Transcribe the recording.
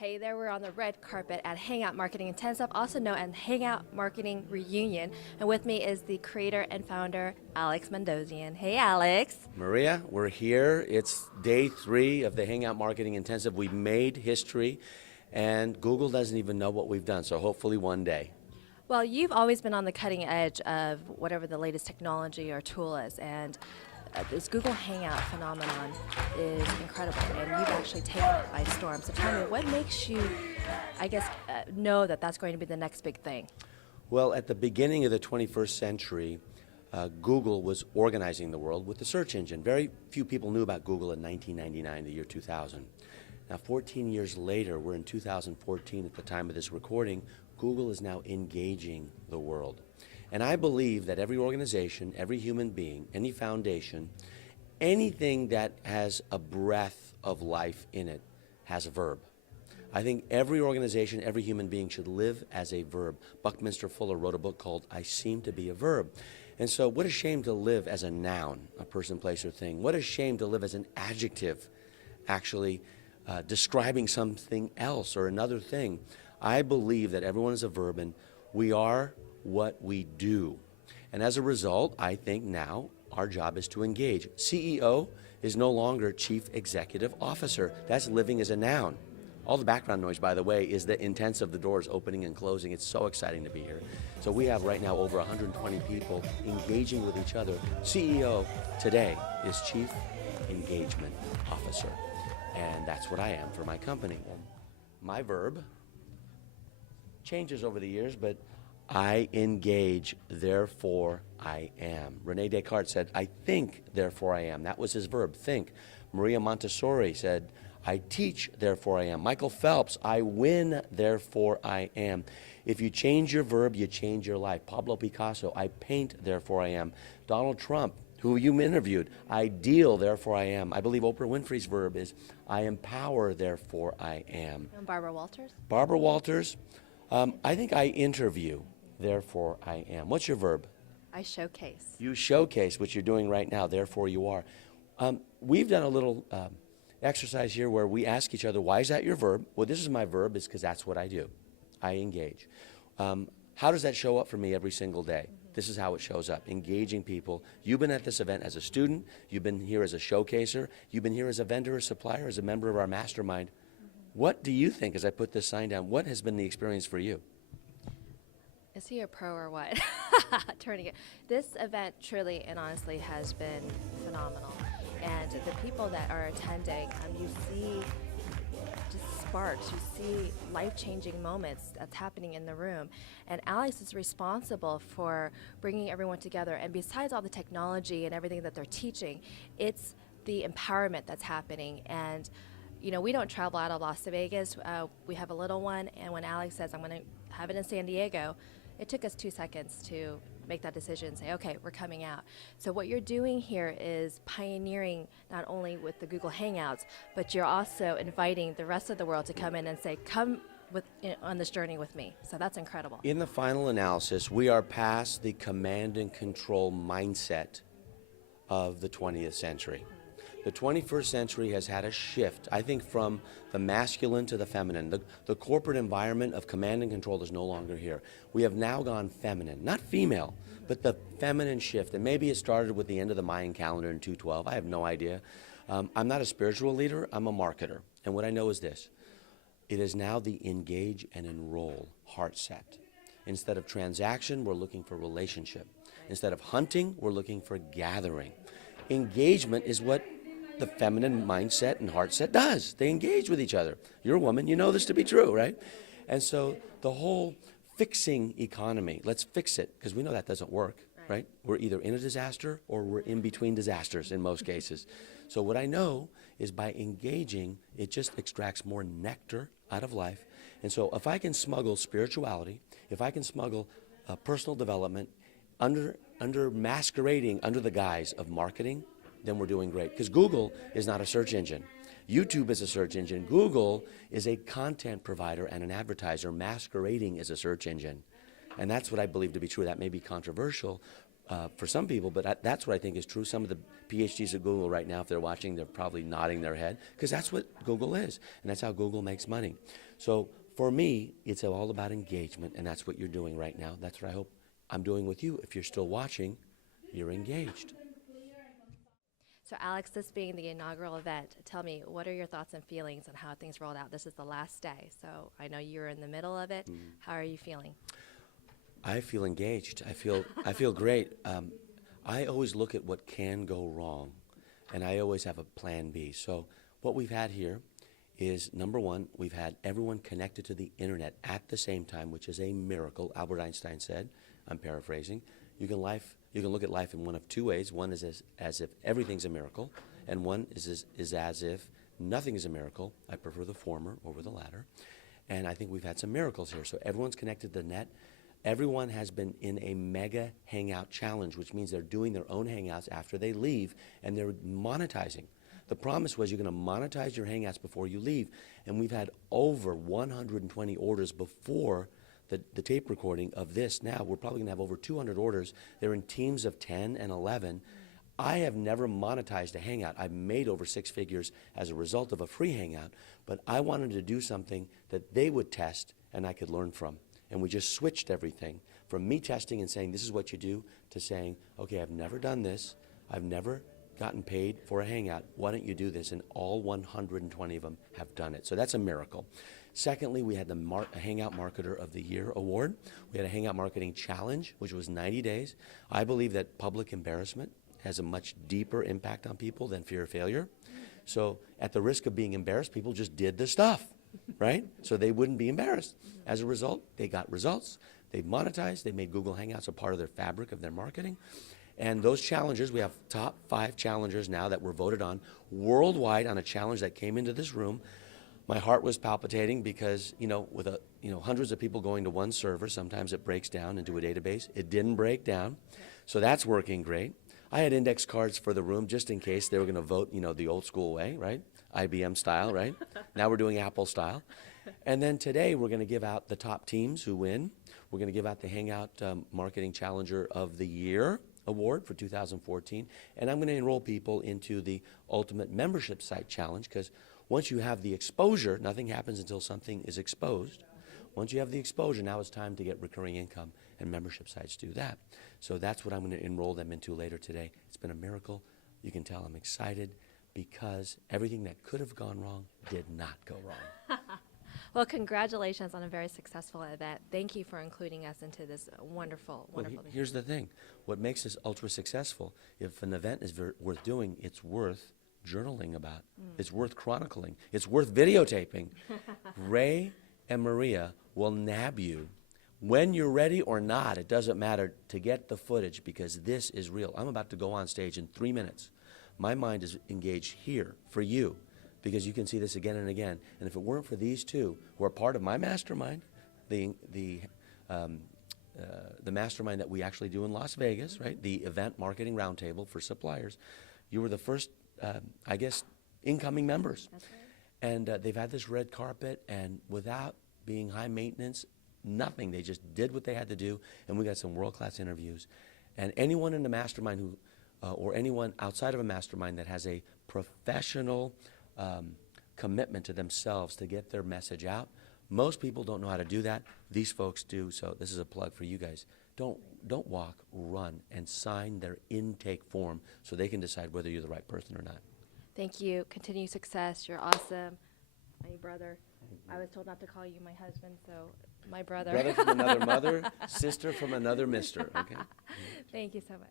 Hey there, we're on the red carpet at Hangout Marketing Intensive, also known as Hangout Marketing Reunion. And with me is the creator and founder, Alex Mandossian. Hey, Alex. Maria, we're here. It's day 3 of the Hangout Marketing Intensive. We've made history, and Google doesn't even know what we've done, so hopefully one day. Well, you've always been on the cutting edge of whatever the latest technology or tool is, and this Google Hangout phenomenon is incredible, and you've actually taken it by storm. So tell me, what makes you, know that that's going to be the next big thing? Well, at the beginning of the 21st century, Google was organizing the world with the search engine. Very few people knew about Google in 1999, the year 2000. Now, 14 years later, we're in 2014 at the time of this recording, Google is now engaging the world. And I believe that every organization, every human being, any foundation, anything that has a breath of life in it has a verb. I think every organization, every human being should live as a verb. Buckminster Fuller wrote a book called I Seem to Be a Verb. And so what a shame to live as a noun, a person, place, or thing. What a shame to live as an adjective, actually describing something else or another thing. I believe that everyone is a verb, and we are what we do. And as a result, I think now our job is to engage. CEO is no longer Chief Executive Officer. That's living as a noun. All the background noise, by the way, is the intense of the doors opening and closing. It's so exciting to be here. So we have right now over 120 people engaging with each other. CEO today is Chief Engagement Officer. And that's what I am for my company. And my verb changes over the years, but I engage, therefore I am. Rene Descartes said, I think, therefore I am. That was his verb, think. Maria Montessori said, I teach, therefore I am. Michael Phelps, I win, therefore I am. If you change your verb, you change your life. Pablo Picasso, I paint, therefore I am. Donald Trump, who you interviewed, I deal, therefore I am. I believe Oprah Winfrey's verb is, I empower, therefore I am. And Barbara Walters? Barbara Walters, I think I interview, therefore I am. What's your verb? I showcase. You showcase, which you're doing right now, therefore you are. We've done a little exercise here where we ask each other, why is that your verb? Well, this is my verb, is because that's what I do. I engage. How does that show up for me every single day? This is how it shows up, engaging people. You've been at this event as a student. You've been here as a showcaser. You've been here as a vendor or supplier, as a member of our mastermind. What do you think, as I put this sign down, what has been the experience for you? Is he a pro or what? Turning it. This event truly and honestly has been phenomenal. And the people that are attending, you see just sparks, you see life-changing moments that's happening in the room. And Alex is responsible for bringing everyone together. And besides all the technology and everything that they're teaching, it's the empowerment that's happening. And you know, we don't travel out of Las Vegas. We have a little one, and when Alex says, I'm going to have it in San Diego, it took us 2 seconds to make that decision and say, okay, we're coming out. So what you're doing here is pioneering not only with the Google Hangouts, but you're also inviting the rest of the world to come in and say, come on this journey with me. So that's incredible. In the final analysis, we are past the command and control mindset of the 20th century. The 21st century has had a shift, I think, from the masculine to the feminine. The corporate environment of command and control is no longer here. We have now gone feminine, not female, but the feminine shift. And maybe it started with the end of the Mayan calendar in 212. I have no idea. I'm not a spiritual leader. I'm a marketer. And what I know is this. It is now the engage and enroll heart set. Instead of transaction, we're looking for relationship. Instead of hunting, we're looking for gathering. Engagement is what the feminine mindset and heart set does. They engage with each other. You're a woman, you know this to be true, right? And so the whole fixing economy, let's fix it, because we know that doesn't work, right? We're either in a disaster or we're in between disasters in most cases. So what I know is by engaging, it just extracts more nectar out of life. And so if I can smuggle spirituality, if I can smuggle personal development under masquerading under the guise of marketing, then we're doing great. Because Google is not a search engine. YouTube is a search engine. Google is a content provider and an advertiser masquerading as a search engine. And that's what I believe to be true. That may be controversial. for some people, but that's what I think is true. Some of the PhDs at Google right now, if they're watching, they're probably nodding their head, because that's what Google is, and that's how Google makes money. So for me, it's all about engagement, and that's what you're doing right now. That's what I hope I'm doing with you. If you're still watching, you're engaged. So Alex, this being the inaugural event, tell me, what are your thoughts and feelings on how things rolled out? This is the last day, so I know you're in the middle of it. How are you feeling? I feel engaged. I feel great. I always look at what can go wrong, and I always have a plan B. So what we've had here is, number one, we've had everyone connected to the internet at the same time, which is a miracle. Albert Einstein said, I'm paraphrasing, you can look at life in one of two ways. One is as if everything's a miracle, and one is as if nothing is a miracle. I prefer the former over the latter. And I think we've had some miracles here. So everyone's connected to the net. Everyone has been in a mega hangout challenge, which means they're doing their own hangouts after they leave, and they're monetizing. The promise was you're going to monetize your hangouts before you leave, and we've had over 120 orders before the tape recording of this. Now we're probably going to have over 200 orders. They're in teams of 10 and 11. I have never monetized a hangout. I've made over 6 figures as a result of a free hangout, but I wanted to do something that they would test and I could learn from. And we just switched everything from me testing and saying, this is what you do, to saying, okay, I've never done this. I've never gotten paid for a hangout. Why don't you do this? And all 120 of them have done it. So that's a miracle. Secondly, we had the Hangout Marketer of the Year award. We had a Hangout Marketing Challenge, which was 90 days. I believe that public embarrassment has a much deeper impact on people than fear of failure. So at the risk of being embarrassed, people just did the stuff, right? So they wouldn't be embarrassed. As a result, they got results. They monetized. They made Google Hangouts a part of their fabric of their marketing. And those challengers, we have top 5 challengers now that were voted on worldwide on a challenge that came into this room. My heart was palpitating because, with hundreds of people going to one server, sometimes it breaks down into a database. It didn't break down, so that's working great. I had index cards for the room just in case they were going to vote, the old school way, right? IBM style, right? Now we're doing Apple style. And then today we're going to give out the top teams who win. We're going to give out the Hangout Marketing Challenger of the Year award for 2014. And I'm going to enroll people into the Ultimate Membership Site Challenge, because once you have the exposure, nothing happens until something is exposed. Once you have the exposure, now it's time to get recurring income, and membership sites do that. So that's what I'm going to enroll them into later today. It's been a miracle. You can tell I'm excited because everything that could have gone wrong did not go wrong. Well, congratulations on a very successful event. Thank you for including us into this wonderful, wonderful. Well, here's the thing. What makes this ultra successful, if an event is worth doing, it's worth journaling about. It's worth chronicling. It's worth videotaping. Ray and Maria will nab you when you're ready or not. It doesn't matter, to get the footage, because this is real. I'm about to go on stage in 3 minutes. My mind is engaged here for you, because you can see this again and again. And if it weren't for these two who are part of my mastermind, the mastermind that we actually do in Las Vegas, right? The Event Marketing Roundtable for suppliers. You were the first, incoming members. That's right. And they've had this red carpet, and without being high maintenance, nothing. They just did what they had to do, and we got some world-class interviews. And anyone in the mastermind who, or anyone outside of a mastermind that has a professional commitment to themselves to get their message out, most people don't know how to do that. These folks do, so this is a plug for you guys. Don't walk, run, and sign their intake form so they can decide whether you're the right person or not. Thank you. Continued success. You're awesome. My brother. I was told not to call you my husband, so my brother. Brother from another mother, sister from another mister, okay? Thank you so much.